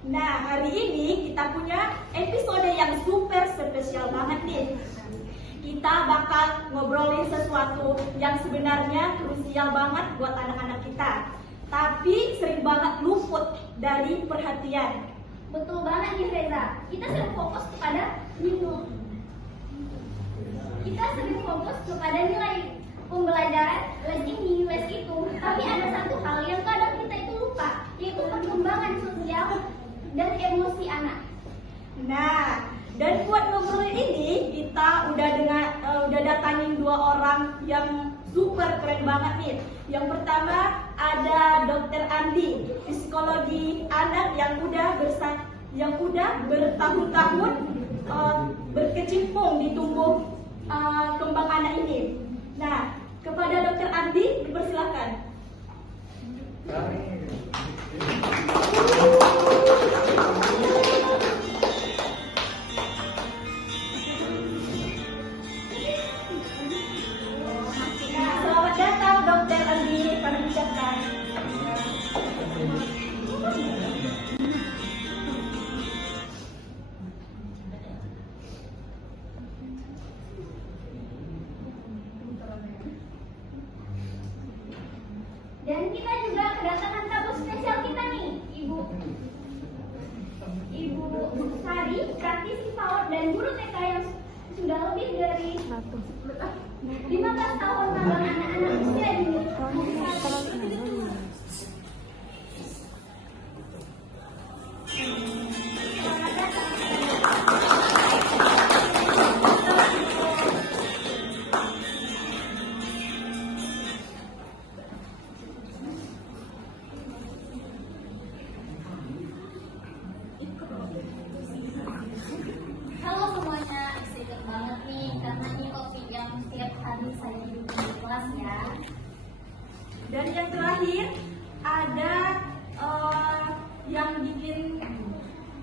Nah, hari ini kita punya episode yang super spesial banget nih. Kita bakal ngobrolin sesuatu yang sebenarnya krusial banget buat anak-anak kita, tapi sering banget luput dari perhatian. Betul banget nih Reza, kita sering fokus kepada nilai pembelajaran, les ini, les itu. Tapi ada satu hal yang kadang kita itu lupa, yaitu perkembangan sosial dan emosi anak. Nah, dan buat ngobrolin ini kita udah datangin dua orang yang super keren banget nih. Yang pertama ada Dr. Andi, psikologi anak yang udah bertahun-tahun berkecimpung di tumbuh kembang anak ini. Nah, kepada Dr. Andi dipersilakan. Selamat datang Dr. Andi, kami ucapkan. Dan kita juga kedatangan tamu spesial kita nih, Ibu Sari, praktisi PAUD dan guru TK yang sudah lebih dari 15 tahun magang anak-anak usia dini. Selamat datang. Halo semuanya, excited banget nih karena ini topik yang setiap hari saya hidup di kelas ya. Dan yang terakhir ada yang bikin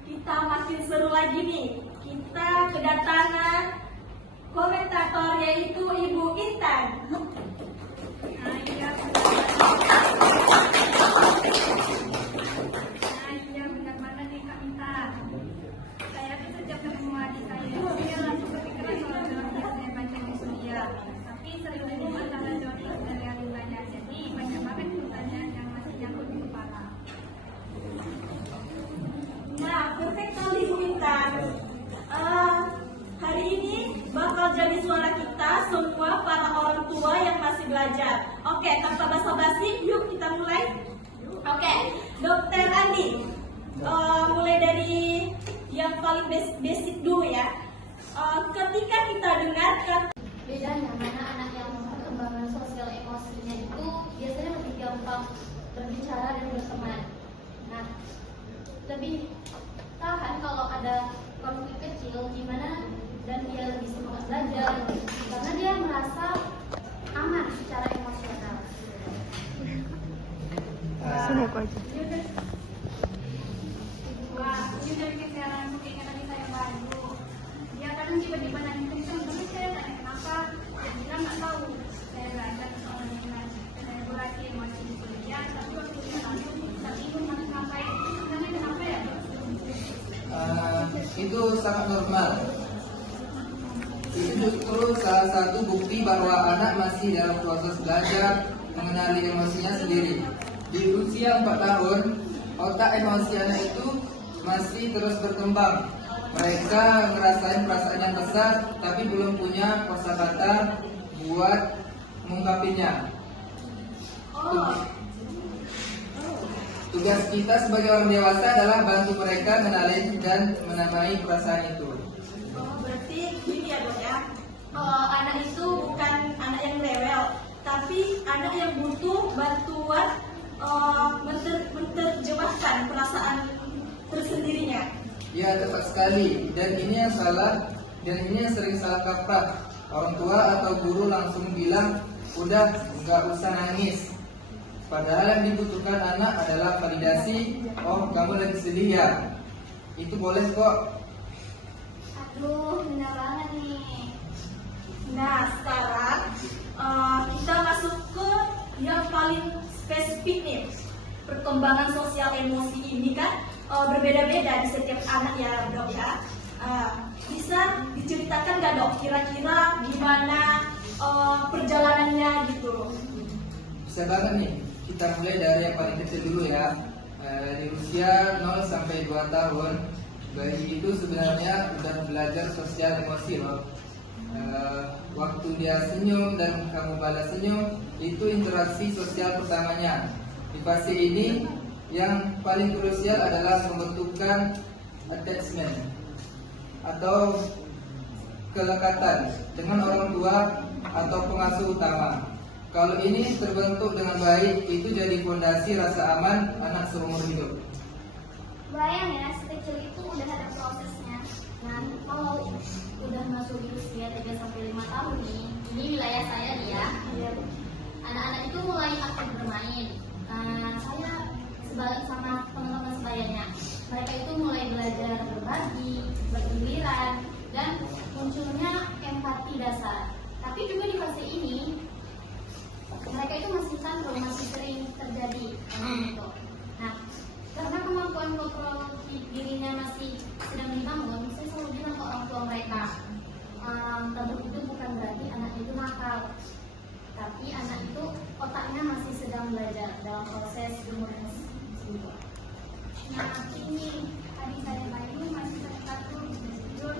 kita makin seru lagi nih. Kita kedatangan komentator yaitu Ibu Intan. Iya benar banget nih Kak Intan. Saya tuh sejak ketemu adik saya langsung kepikiran soal film yang saya baca di Surya. Tapi sering bingung antara Johnny dan realitanya. Jadi banyak banget pertanyaan yang masih nyangkut di kepala. Nah, perfect kali Bu Intan. Hari ini bakal jadi suara kita semua para orang tua yang masih belajar. Oke, tanpa basa-basi, yuk kita mulai. Oke, Dokter Andi, mulai dari yang paling basic dulu ya. Ketika kita dengar kata Bedanya mana anak yang perkembangan sosial emosinya itu biasanya lebih gampang berbicara dan berteman. Nah, lebih tahan kalau ada konflik kecil gimana, dan dia lebih semangat belajar karena dia merasa aman secara emosional. Sini aku aja. Wah, ini udah bikin saya keinginan saya baru. Dia kadang tiba-tiba nanya kenceng, tapi saya tanya kenapa. Dia bilang nggak tahu. Saya belajar soal dengan saya berarti emosi di kuliah, tapi waktu dia lalu tak bingung harus ngapain. Karena kenapa ya? Itu sangat normal. Itu justru salah satu bukti bahwa anak masih dalam proses belajar mengenali emosinya sendiri. Di usia 4 tahun, otak emosi anak itu masih terus berkembang. Mereka ngerasain perasaan yang besar, tapi belum punya kosakata buat mengungkapinya. Tugas kita sebagai orang dewasa adalah bantu mereka mengenali dan menamai perasaan itu. berarti gini ya Dok ya. Anak itu bukan anak yang rewel, tapi anak yang butuh bantuan menerjemahkan perasaan tersendirinya. Ya, tepat sekali. Dan ini yang sering salah kaprah. Orang tua atau guru langsung bilang, udah nggak usah nangis. Padahal yang dibutuhkan anak adalah validasi. Oh, kamu lagi sedih ya? Itu boleh kok. Aduh, benar banget nih. Nah, sekarang kita masuk ke yang paling spesifik nih. Perkembangan sosial emosi ini kan berbeda-beda di setiap anak ya dok ya. Bisa diceritakan nggak dok kira-kira gimana perjalanannya gitu? Bisa banget nih, kita mulai dari yang paling kecil dulu ya. Dari usia 0 sampai 2 tahun, bayi itu sebenarnya udah belajar sosial emosi loh. Waktu dia senyum dan kamu balas senyum, itu interaksi sosial pertamanya. Di fase ini, yang paling krusial adalah pembentukan attachment atau kelekatan dengan orang tua atau pengasuh utama. Kalau ini terbentuk dengan baik, itu jadi fondasi rasa aman anak seumur hidup. Bayang ya, sekecil itu udah ada prosesnya. Nah, kalau udah masuk di usia 3-5 tahun nih, ini wilayah saya nih ya. Anak-anak itu mulai aktif bermain. Saya sebalik sama teman-teman sebayanya. Mereka itu mulai belajar berbagi, bergiliran, dan munculnya empati dasar. Tapi juga di fase ini, mereka itu masih tantrum, masih sering terjadi gitu. Nah, karena kemampuan kontrol dirinya masih sedang dibangun, saya selalu bilang ke orang tua mereka, tantrum itu bukan berarti anak itu nakal, tapi anak itu otaknya masih sedang belajar dalam proses bermain. Nah, ini adik saya Bayu masih sering tantrum tidur.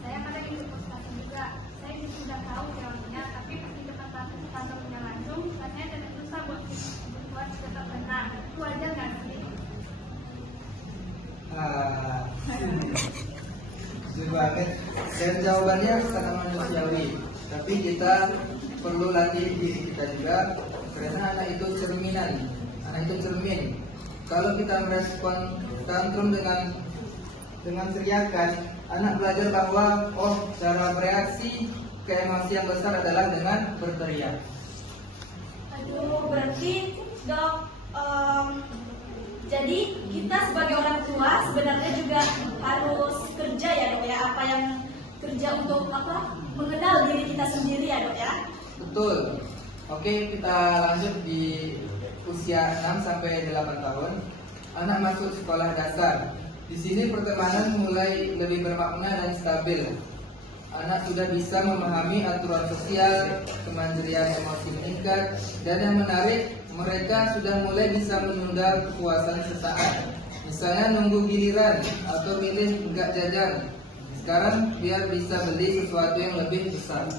Saya kadang ikut frustasi juga. Saya sudah tahu jawabannya, tapi pasti cepat tantrumnya langsung. Rasanya tidak susah buat tetap tenang. Itu wajar nggak sih? Betul banget. Dan jawabannya sangat manusiawi. Tapi kita perlu latih diri kita juga, karena anak itu cerminan. Anak itu cermin. Kalau kita merespon tantrum dengan teriakan, anak belajar bahwa cara bereaksi ke emosi yang besar adalah dengan berteriak. Aduh, berarti dok, jadi kita sebagai orang tua sebenarnya juga harus kerja ya dok ya, apa yang kerja untuk mengenal diri kita sendiri ya dok ya. Betul. Oke, kita lanjut di usia 6 sampai 8 tahun. Anak masuk sekolah dasar. Di sini pertemanan mulai lebih bermakna dan stabil. Anak sudah bisa memahami aturan sosial, kemandirian emosi meningkat, dan yang menarik, mereka sudah mulai bisa menunda kepuasan sesaat. Misalnya nunggu giliran atau milih enggak jajan. Sekarang biar bisa beli sesuatu yang lebih besar.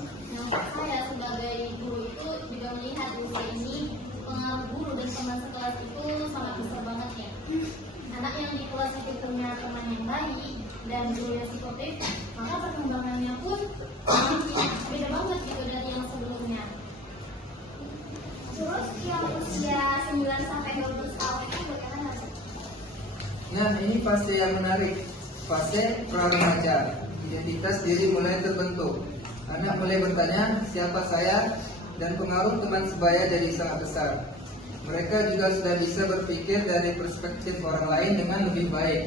Saya sebagai guru itu juga melihat usia ini pengaruh guru dan teman sekelas itu sangat besar banget ya. Anak yang di kelas itu punya teman yang baik dan guru yang suportif, maka perkembangannya pun beda banget gitu dari yang sebelumnya. Terus yang usia 9 sampai 12 tahun itu bagaimana? Nah, ini fase yang menarik. Fase pra-remaja. Identitas diri mulai terbentuk. Anak mulai bertanya, siapa saya? Dan pengaruh teman sebaya jadi sangat besar. Mereka juga sudah bisa berpikir dari perspektif orang lain dengan lebih baik.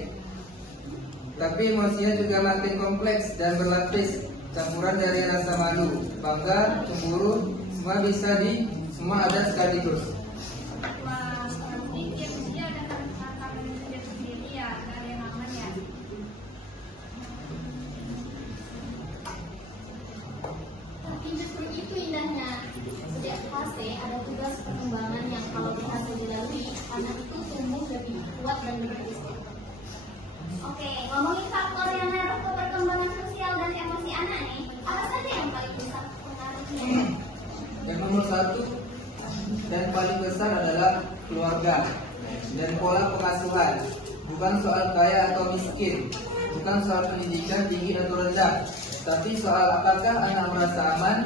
Tapi emosinya juga makin kompleks dan berlapis. Campuran dari rasa malu, bangga, cemburu, semua ada sekaligus. Wah, berarti tiap usia ada tantangan sendiri ya, nggak ada yang aman ya. Tapi justru itu indahnya. Setiap fase ada tugas perkembangan yang kalau berhasil dilalui, anak itu tumbuh lebih kuat dan berkembang. Oke, ngomongin faktor yang ngaruh ke perkembangan sosial dan emosi anak nih, apa saja yang paling besar pengaruhnya? Yang nomor satu dan paling besar adalah keluarga dan pola pengasuhan. Bukan soal kaya atau miskin, bukan soal pendidikan tinggi atau rendah, tapi soal apakah anak merasa aman,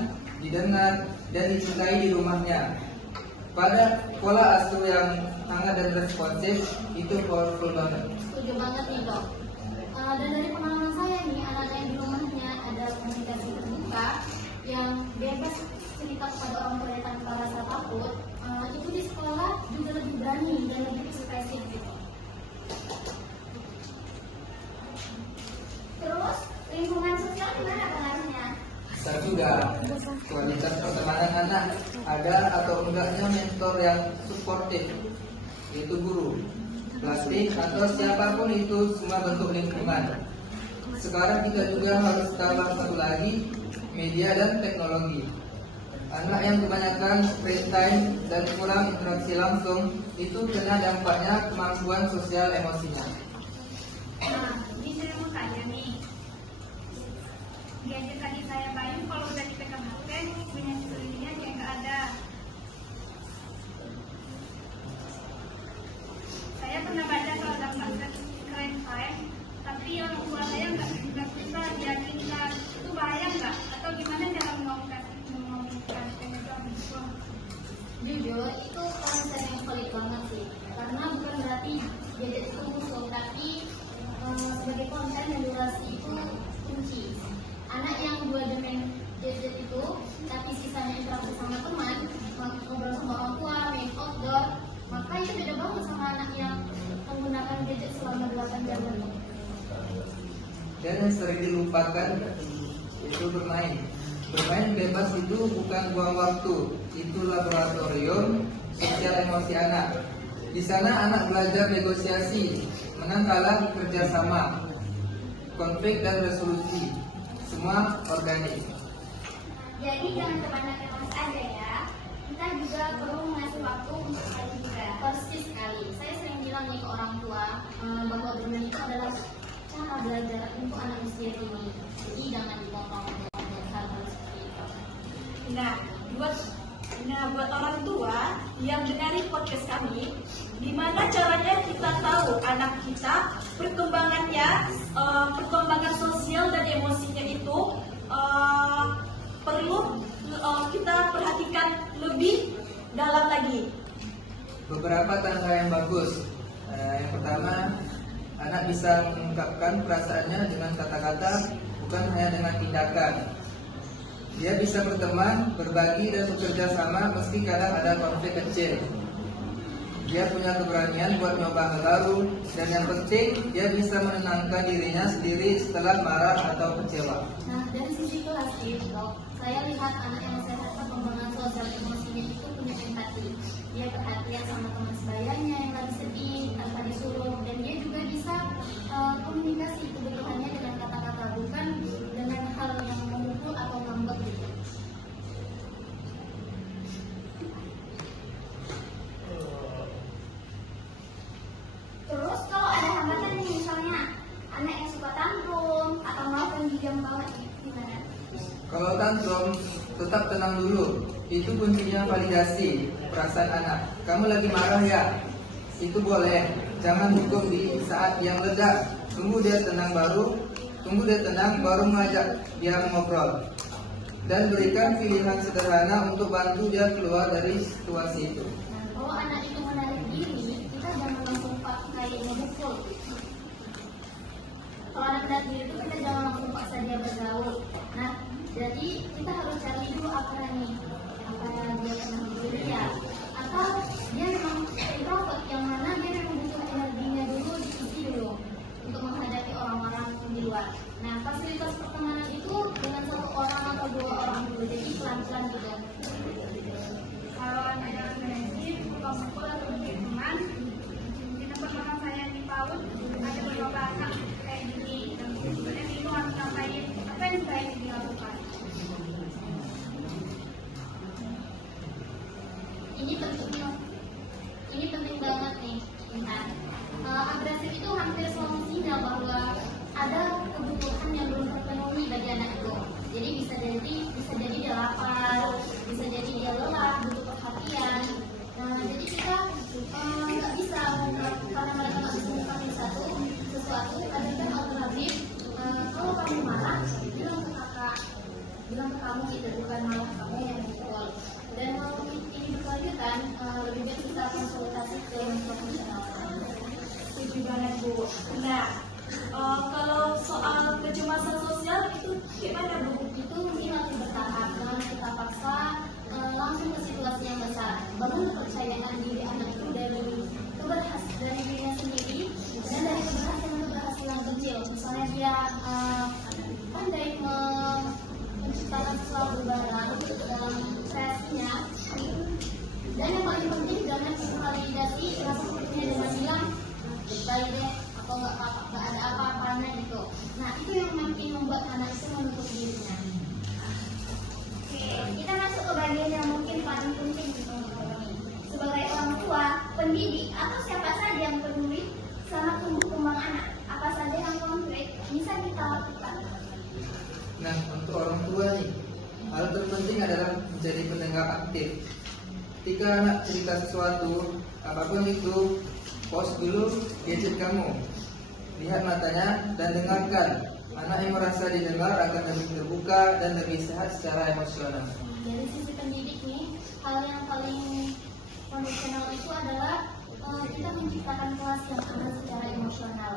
didengar, dan dicintai di rumahnya. Pada pola asuh yang hangat dan responsif, itu powerful banget. Setuju banget nih dok. Dan dari pengalaman saya nih, anak-anak yang di rumahnya ada komunikasi terbuka yang bebas cerita kepada orang tuanya tanpa rasa takut, itu di sekolah juga lebih berani dan lebih ekspresif gitu. Terus lingkungan sosial gimana pengaruhnya? Besar juga kualitas pertemanan anak, ada atau enggaknya mentor yang suportif, yaitu guru. plastik, atau siapapun itu, semua bentuk lingkungan. Sekarang kita juga harus tambah satu lagi, media dan teknologi. Anak yang kebanyakan screen time dan kurang interaksi langsung itu kena dampaknya kemampuan sosial emosinya. Nah, ini saya mau tanya nih. Gadget tadi saya Bayu kalau udah dipegang HP, punya sekelilingnya kayak nggak ada. Saya pernah baca kalau dapat screen time, tapi orang tua saya nggak bisa diyakinkan. Itu bahaya nggak? Atau gimana cara mengkomunikasikan itu orang tua? Jujur, itu konsep yang valid banget sih. Karena bukan berarti gadget itu musuh, tapi sebagai konten dan durasi itu kunci. Anak yang 2 jam main gadget itu, tapi sisanya interaksi sama teman, ngobrol sama orang tua, main outdoor, maka itu beda banget sama anak yang menggunakan gadget selama 8 jam penuh. Dan yang sering dilupakan itu bermain. Bermain bebas itu bukan buang waktu, itu laboratorium sosial emosi anak. Di sana anak belajar negosiasi, menang kalah kerjasama, konflik dan resolusi, semua organik. Jadi jangan kebanyakan mas aja ya. Kita juga perlu mengasih waktu untuk main juga. Persis sekali. Saya sering bilang nih ke orang tua bahwa bermain itu adalah cara belajar untuk anak usia ini. Jadi jangan dipotong dengan hal-hal seperti itu. Buat orang tua yang dengerin podcast kami, gimana caranya kita tahu anak kita perkembangan sosial dan emosinya itu perlu kita perhatikan lebih dalam lagi. Beberapa tanda yang bagus. Yang pertama, anak bisa mengungkapkan perasaannya dengan kata-kata, bukan hanya dengan tindakan. Dia bisa berteman, berbagi, dan bekerja sama meski kadang ada konflik kecil. Dia punya keberanian buat nyoba hal baru, dan yang penting dia bisa menenangkan dirinya sendiri setelah marah atau kecewa. Nah, dari sisi kelas dok, saya lihat anak yang sehat perkembangan sosial emosinya itu punya empati. Dia perhatian sama teman sebayanya yang lagi sedih tanpa disuruh, dan dia juga bisa komunikasi kebutuhannya dengan kata-kata, bukan dengan hal yang memukul atau ngambek gitu. Terus kalau ada hambatan nih, misalnya anak yang suka tantrum atau melakukan diam banget, gimana? Kalau tantrum, tetap tenang dulu. Itu kuncinya validasi perasaan anak. Kamu lagi marah ya? Itu boleh. Jangan hukum di saat yang ledak. Tunggu dia tenang baru mengajak dia ngobrol. Dan berikan pilihan sederhana untuk bantu dia keluar dari situasi itu. Nah, kalau anak itu menarik diri, kita jangan langsung pakai memukul. Kalau anak menarik diri itu kita jangan langsung paksa dia bergaul. Nah, jadi kita harus cari dulu apa nih, apa dia pernah diri ya, atau dia memang introvert yang mana dia memang butuh energinya dulu diisi dulu untuk menghadapi orang-orang di luar. Nah, fasilitas pertemanan itu dengan 1 orang atau 2 orang dulu, jadi pelan-pelan gitu. Kalau anak yang agresif, suka mukul atau bikin teman, di tempat makan saya di PAUD ada beberapa anak kayak gini, dan sebenarnya bingung harus ngapain, apa yang baik dilakukan. Ini penting banget nih. Agresif itu hampir selalu sinyal bahwa ada kebutuhan yang belum terpenuhi bagi anak itu. Jadi bisa jadi dia lapar, bisa jadi dia lelah, butuh perhatian. Nah, jadi kita nggak bisa karena mereka nggak bisa melakukan sesuatu, adakan alternatif. Kalau kamu marah, bilang ke kakak, bilang ke kamu gitu, bukan malah kamu yang mukul. Dan kalau ini berkelanjutan, lebih baik kita konsultasi ke profesional. Setuju banget Bu. Nah, kalau soal kecemasan sosial itu gimana Bu? Itu mungkin harus bertahap, jangan kita paksa langsung ke situasi yang besar. Bangun kepercayaan diri anak itu dari dirinya sendiri dan dari keberhasilan kecil. Misalnya dia pandai menciptakan sesuatu barang dalam kreasinya. Dan yang paling penting jangan validasi rasa sepertinya dengan bilang pendengar aktif. Ketika anak cerita sesuatu, apapun itu, pause dulu gadget kamu. Lihat matanya dan dengarkan. Anak yang merasa didengar akan lebih terbuka dan lebih sehat secara emosional. Dari sisi pendidik nih, hal yang paling konvensional itu adalah kita menciptakan kelas yang aman secara emosional.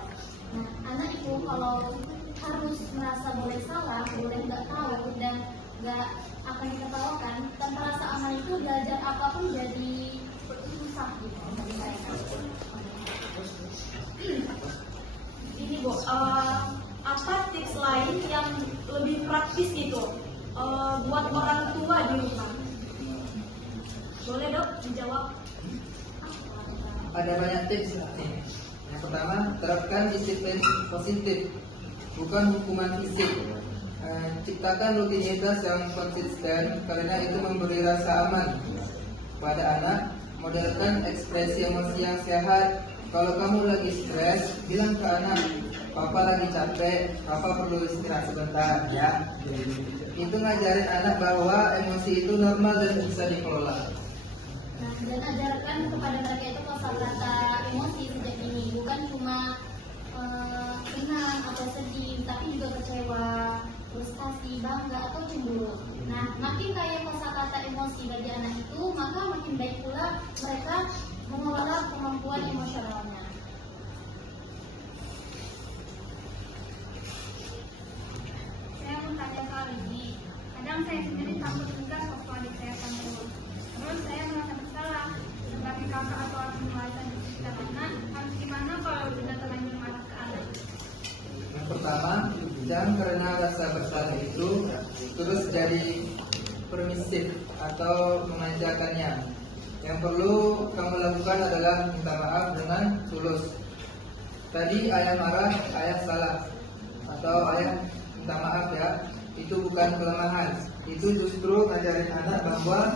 Nah, anak itu kalau harus merasa boleh salah, boleh nggak tahu dan nggak akan diketawakan, tanpa rasa aman itu belajar apapun jadi susah gitu bagi mereka. Ini Bu, apa tips lain yang lebih praktis gitu buat orang tua di rumah? Boleh Dok dijawab? Ada banyak tips nih. Yang pertama, terapkan disiplin positif, bukan hukuman fisik. Ciptakan rutinitas yang konsisten karena itu memberi rasa aman pada anak. Modelkan ekspresi emosi yang sehat. Kalau kamu lagi stres, bilang ke anak, papa lagi capek, papa perlu istirahat sebentar ya. Itu ngajarin anak bahwa emosi itu normal dan bisa dikelola. Nah, dan ajarkan kepada mereka itu kosakata emosi sejak dini, bukan cuma senang atau sedih, tapi juga kecewa, frustasi, bangga atau cemburu. Nah, makin kaya kosakata emosi bagi anak itu, maka makin baik pula mereka mengelola kemampuan emosionalnya. Saya mau tanya soal ini. Kadang saya sendiri takut juga waktu adik saya tanggung. Terus saya merasa bersalah. Sebagai kakak atau orang tua dan sekitar anak, harus gimana kalau sudah terlanjur marah ke anak? Yang pertama, jangan karena rasa bersalah itu terus jadi permisif atau memanjakannya. Yang perlu kamu lakukan adalah minta maaf dengan tulus. Tadi ayah marah, ayah salah, atau ayah minta maaf ya. Itu bukan kelemahan. Itu justru ngajarin anak bahwa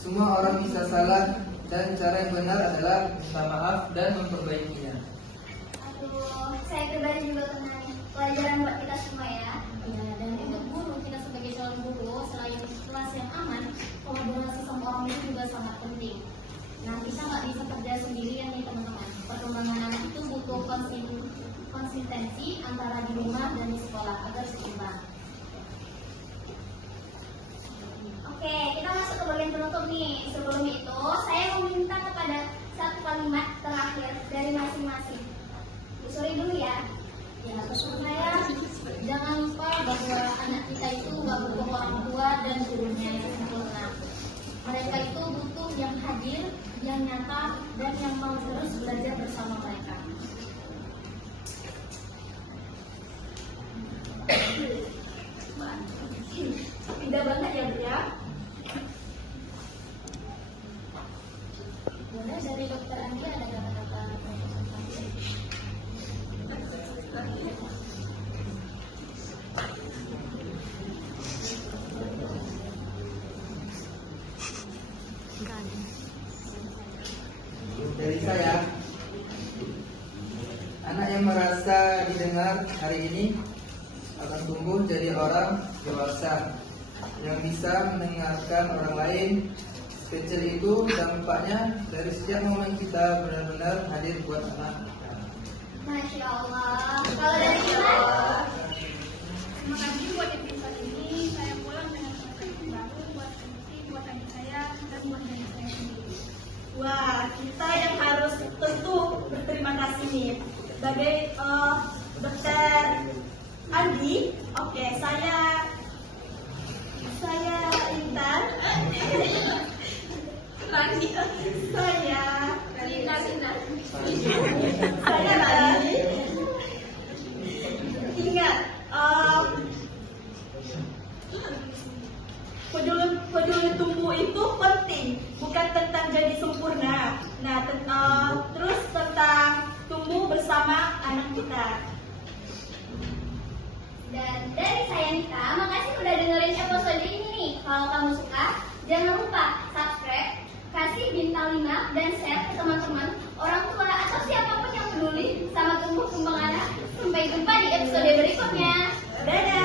semua orang bisa salah dan cara yang benar adalah minta maaf dan memperbaikinya. Aduh, saya pribadi juga kena pelajaran buat kita semua ya. Ya, dan untuk guru, kita sebagai calon guru, selain kelas yang aman, kolaborasi sama orang itu juga sangat penting. Nah, kita nggak bisa kerja sendirian nih teman-teman. Perkembangan anak itu butuh konsistensi antara di rumah dan di sekolah agar seimbang. Oke, kita masuk ke bagian penutup nih. Sebelum itu, saya meminta kepada satu kalimat terakhir dari masing-masing. Bu Suri dulu ya. Ya, pesan saya, jangan lupa bahwa anak kita itu nggak butuh orang tua dan gurunya yang sempurna. Mereka itu butuh yang hadir, yang nyata, dan yang mau terus belajar bersama mereka. Indah banget ya Bu ya. Boleh dari Dokter Andi ada kata-kata presentasi? Dari saya, anak yang merasa didengar hari ini akan tumbuh jadi orang dewasa yang bisa mendengarkan orang lain. Kecil itu dampaknya dari setiap momen kita benar-benar hadir buat anak. Masya Allah. Kalau dari kita, Terima kasih buat episode ini. Saya pulang dengan pengetahuan baru buat Siti, buat adik saya, dan buat diri saya sendiri. Wah, kita yang harus tentu berterima kasih nih sebagai Dokter Andi. Oke, saya Intan. Saya Rani. Ingat, peduli tumbuh itu penting, bukan tentang jadi sempurna. Nah, terus tentang tumbuh bersama anak kita. dan dari saya Nita, makasih udah dengerin episode ini nih. Kalau kamu suka, jangan lupa subscribe, kasih bintang 5, dan share ke teman-teman, orang tua, atau siapapun yang peduli sama tumbuh kembang anak. Sampai jumpa di episode berikutnya. Dadah!